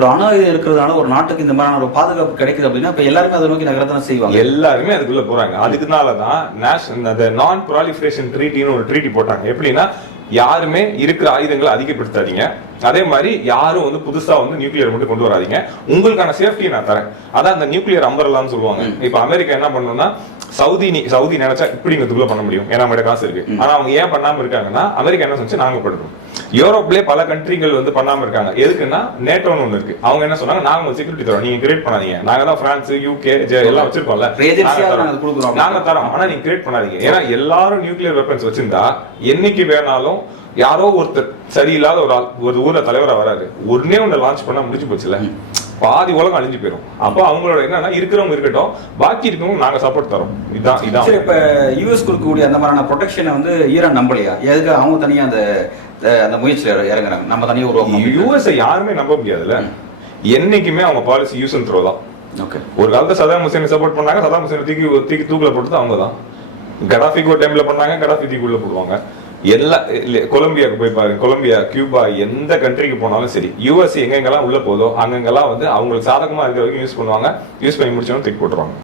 ஒரு அணு ஆயுதம் இருக்கிறதுனால ஒரு நாட்டுக்கு இந்த மாதிரியான ஒரு பாதுகாப்பு கிடைக்குது அப்படின்னா இப்ப எல்லாருமே அதை நோக்கி நகரத்தானே செய்வாங்க. எல்லாருமே அதுக்குள்ள போறாங்க. அதுக்குனாலதான் அந்த நான் ப்ராலிஃபரேஷன் ட்ரீட்டின்னு ஒரு ட்ரீட்டி போட்டாங்க. எப்படின்னா யாருமே இருக்கிற ஆயுதங்களை அதிகப்படுத்தாதீங்க, அதே மாதிரி யாரும் வந்து புதுசா வந்து நியூக்ளியர் மட்டும் கொண்டு வராதீங்க, உங்களுக்கான சேஃப்டியை நான் தரேன். அதான் அந்த நியூக்ளியர் அம்பரலான்னு சொல்லுவாங்க. இப்ப அமெரிக்கா என்ன பண்ணணும்னா சவுதி நினைச்சா இப்படிங்கிறதுக்குள்ள பண்ண முடியும், ஏன்னா நம்மகிட்ட காசு இருக்கு. ஆனா அவங்க ஏன் பண்ணாம இருக்காங்கன்னா அமெரிக்கா என்ன சொன்னா நாங்க பண்றோம். யூரோப்லயே பல கண்ட்ரிகள் வந்து பண்ணாம இருக்காங்க. எதுக்குன்னா நேட்டோன்னு ஒண்ணு இருக்கு. அவங்க என்ன சொன்னாங்க, நாங்க செக்யூரிட்டி தரோம், நீங்க கிரியேட் பண்ணாதீங்க. நாங்க தான் பிரான்ஸ், யூகே எல்லாம் வச்சிருக்கோம்ல, நாங்க தரோம், ஆனா நீங்க கிரியேட் பண்ணாதீங்க. ஏன்னா எல்லாரும் நியூக்ளியர் வெப்பன்ஸ் வச்சிருந்தா என்னைக்கு வேணாலும் யாரோ ஒருத்தர் சரியில்லாத ஒரு ஊர்ல தலைவரா வராது, ஒண்ணு லான்ச் பண்ணா முடிஞ்சு போச்சுல, பாதி உலகம் அழிஞ்சு போயிடும். அப்போ அவங்களோட என்னன்னா இருக்கிறவங்க இருக்கட்டும், பாக்கி இருக்கவங்க நாங்க சப்போர்ட் தரோம். இதான் இப்ப யூஎஸ் கொடுக்கக்கூடிய அந்த மாதிரியான ப்ரொடெக்ஷனை வந்து ஈரான் நம்பலையா? எதுக்கு அவங்க தனியா அந்த முயற்சியில இறங்குறாங்க? நம்ம தனியா உருவாக்கணும். யூஎஸ் யாருமே நம்ப முடியாதுல்ல. என்னைக்குமே அவங்க பாலிசி யூஸ் அண்ட் த்ரோ தான். ஒரு காலத்துல சதாம் ஹுசேன் சப்போர்ட் பண்ணாங்க, சதாம் ஹுசேன் தூக்கி தூக்கில போட்டு அவங்க தான். கடாஃபிக்கு ஒரு டைம்ல பண்ணாங்க, கடாஃபி தூக்கில போடுவாங்க. எல்லா கொலம்பியாவுக்கு போய் பாருங்க, கொலம்பியா, கியூபா, எந்த கண்ட்ரிக்கு போனாலும் சரி, யூஎஸ் எங்கெங்கெல்லாம் உள்ள போதோ அங்கெங்கெல்லாம் வந்து அவங்களுக்கு சாதகமா இருக்கிற வரைக்கும் யூஸ் பண்ணுவாங்க. யூஸ் பண்ணி முடிச்சோன்னு தூக்கி போட்டுருவாங்க.